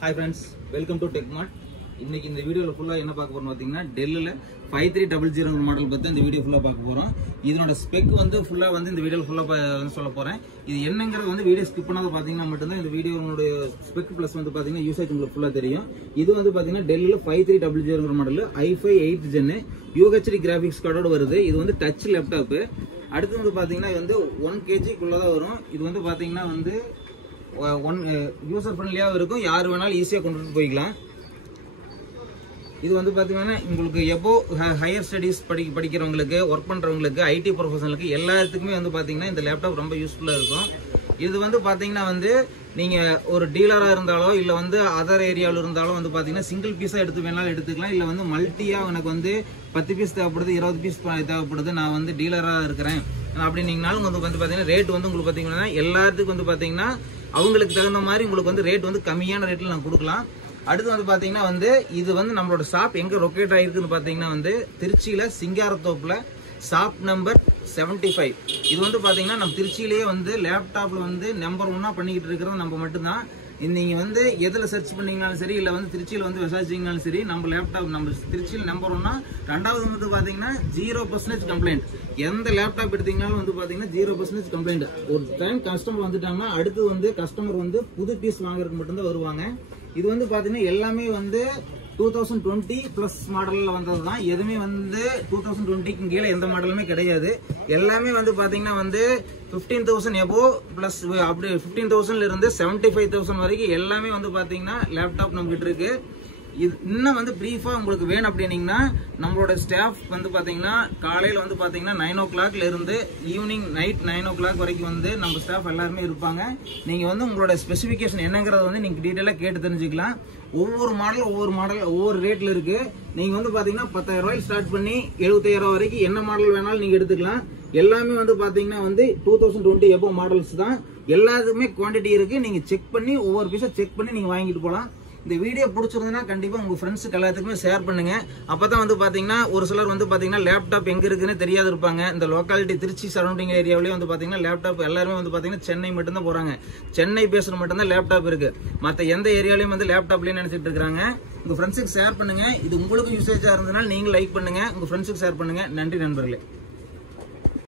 Hi friends, welcome to TechMart. இன்னைக்கு இந்த வீடியோல ஃபுல்லா என்ன பார்க்க போறோம்னு பாத்தீங்கன்னா டெல்ல 5300 மாடல் பத்தி இந்த வீடியோ ஃபுல்லா பார்க்க போறோம். இதனோட ஸ்பெக் வந்து ஃபுல்லா வந்து இந்த வீடியோல ஃபுல்லா வந்து சொல்ல போறேன். இது என்னங்கிறது வந்து வீடியோ ஸ்கிப் பண்ணாத பாத்தீங்கன்னா மட்டும் தான் இந்த வீடியோவோட ஸ்பெக் பிளஸ் வந்து பாத்தீங்கன்னா யூசேஜ் உங்களுக்கு ஃபுல்லா தெரியும். இது வந்து பாத்தீங்கன்னா டெல்ல 5300 model i5 8th gen UHD graphics கார்டோட வருது. இது வந்து டச் லேப்டாப். அடுத்து வந்து பாத்தீங்கன்னா இது வந்து 1 kg குள்ள தான் வரும். இது வந்து பாத்தீங்கன்னா வந்து யூசர் ஃப்ரெண்ட்லியா இருக்கும். யார் வேணாலும் ஈஸியா கொண்டு போய்க்கலாம். இது வந்து பாத்தீங்கன்னா உங்களுக்கு எப்போ ஹையர் ஸ்டடீஸ் படிக்கிறவங்களுக்கு ஒர்க் பண்றவங்களுக்கு ஐடி ப்ரொஃபஷனலுக்கு எல்லாத்துக்குமே வந்து பாத்தீங்கன்னா இந்த லேப்டாப் ரொம்ப யூஸ்ஃபுல்லா இருக்கும். இது வந்து பாத்தீங்கன்னா வந்து நீங்க ஒரு டீலரா இருந்தாலோ இல்ல வந்து அதர் ஏரியாவில் இருந்தாலும் வந்து பாத்தீங்கன்னா சிங்கிள் பீஸா எடுத்து வேணாலும் எடுத்துக்கலாம். இல்ல வந்து மல்டியா எனக்கு வந்து 10 பீஸ் தேவைப்படுது 20 பீஸ் தேவைப்படுது நான் வந்து டீலரா இருக்கிறேன் அப்படின்னீங்கனாலும் வந்து பாத்தீங்கன்னா ரேட் வந்து உங்களுக்கு பாத்தீங்கன்னா எல்லாத்துக்கும் வந்து பாத்தீங்கன்னா அவங்களுக்கு தகுந்த மாதிரி உங்களுக்கு வந்து ரேட் வந்து கம்மியான ரேட்ல நான் கொடுக்கலாம். அடுத்து வந்து பாத்தீங்கன்னா வந்து இது வந்து நம்மளோட ஷாப் எங்க லொகேட் ஆயிருக்குன்னு பாத்தீங்கன்னா வந்து திருச்சியில சிங்காரத்தோப்புல ஷாப் நம்பர் 75. இது வந்து பாத்தீங்கன்னா நம்ம திருச்சியிலேயே வந்து லேப்டாப்ல வந்து நம்பர் 1 பண்ணிக்கிட்டு இருக்கிறது நம்ம மட்டும்தான். நீங்க வந்து எதுல சர்ச் பண்ணீங்கனாலும் சரி இல்ல வந்து திருச்சியில வந்து விசாரிச்சீங்கனாலும் சரி நம்ம லேப்டாப் நம்ம திருச்சியில நம்பர் 1. ரெண்டாவது வந்து பாத்தீங்கன்னா 0% கம்ப்ளைண்ட். எந்த லேப்டாப் எடுத்தீங்கனாலும் வந்து பாத்தீங்கன்னா 0% கம்ப்ளைண்ட். ஒரு டைம் கஸ்டமர் வந்துட்டாங்கன்னா அடுத்து வந்து கஸ்டமர் வந்து புது பீஸ் வாங்குறதுக்கு மட்டும்தான் வருவாங்க. இது வந்து பாத்தீங்கன்னா எல்லாமே வந்து 2020 பிளஸ் மாடல்ல வந்ததுதான். எதுவுமே வந்து 2020க்கு கீழே எந்த மாடலுமே கிடையாது. எல்லாமே வந்து பாத்தீங்கன்னா வந்து 15,000 எபோ பிளஸ் அப்படி 15,000ல இருந்து 75,000 வரைக்கும் எல்லாமே வந்து பாத்தீங்கன்னா லேப்டாப் நம்ம கிட்ட இருக்கு. இது இன்னும் வந்து பிரீஃபா உங்களுக்கு வேணும் அப்படின்னீங்கன்னா நம்மளோட ஸ்டாஃப் வந்து பாத்தீங்கன்னா காலையில வந்து பாத்தீங்கன்னா 9 o'clock இருந்து ஈவினிங் நைட் 9 o'clock வரைக்கும் வந்து நம்ம ஸ்டாஃப் எல்லாருமே இருப்பாங்க. நீங்க வந்து உங்களோட ஸ்பெசிபிகேஷன் என்னங்கறத வந்து நீங்க டீடைலா கேட்டு தெரிஞ்சுக்கலாம். ஒவ்வொரு மாடல் ஒவ்வொரு ரேட்ல இருக்கு. நீங்க வந்து பாத்தீங்கன்னா 10,000 ரூபாய் ஸ்டார்ட் பண்ணி 75,000 வரைக்கும் என்ன மாடல் வேணாலும் நீங்க எடுத்துக்கலாம். எல்லாமே வந்து பாத்தீங்கன்னா வந்து 2020 எபோ மாடல்ஸ் தான். எல்லாத்துக்குமே குவான்டிட்டி இருக்கு. நீங்க செக் பண்ணி ஒவ்வொரு பீஸை செக் பண்ணி நீங்க வாங்கிட்டு போலாம். இந்த வீடியோ பிடிச்சிருந்தா கண்டிப்பா உங்க ஃப்ரெண்ட்ஸுக்கு எல்லாத்துக்குமே ஷேர் பண்ணுங்க. அப்பதான் வந்து பாத்தீங்கன்னா ஒரு சிலர் வந்து பாத்தீங்கன்னா லேப்டாப் எங்க இருக்குன்னு தெரியாது இருப்பாங்க. இந்த லோக்காலிட்டி திருச்சி சரௌண்டிங் ஏரியாவிலேயே வந்து பாத்தீங்கன்னா லேப்டாப் எல்லாருமே வந்து பாத்தீங்கன்னா சென்னை மட்டும் தான் போறாங்க. சென்னை பேசுற மட்டும் தான் லேப்டாப் இருக்கு. மத்த எந்த ஏரியாலையும் வந்து லேப்டாப்லயே நினைச்சிட்டு இருக்காங்க. உங்க ஃப்ரெண்ட்ஸுக்கு ஷேர் பண்ணுங்க. இது உங்களுக்கு யூசேஜா இருந்ததுனால நீங்க லைக் பண்ணுங்க. உங்க ஃப்ரெண்ட்ஸுக்கு ஷேர் பண்ணுங்க. நன்றி நண்பர்களே.